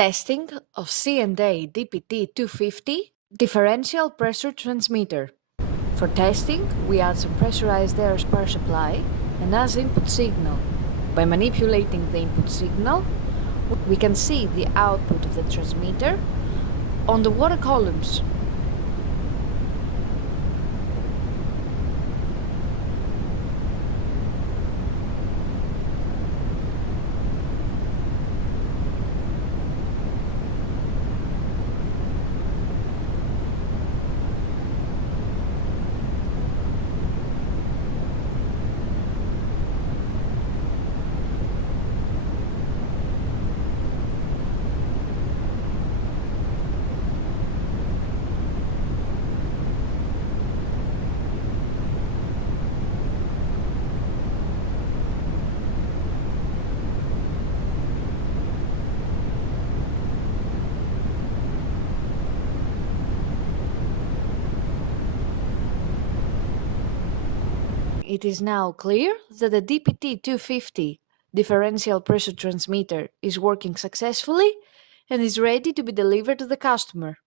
Testing of C&A DPT-250 differential pressure transmitter. For testing, we add some pressurized air spark supply and as input signal. By manipulating the input signal, we can see the output of the transmitter on the water columns. It is now clear that the DPT-250 differential pressure transmitter is working successfully and is ready to be delivered to the customer.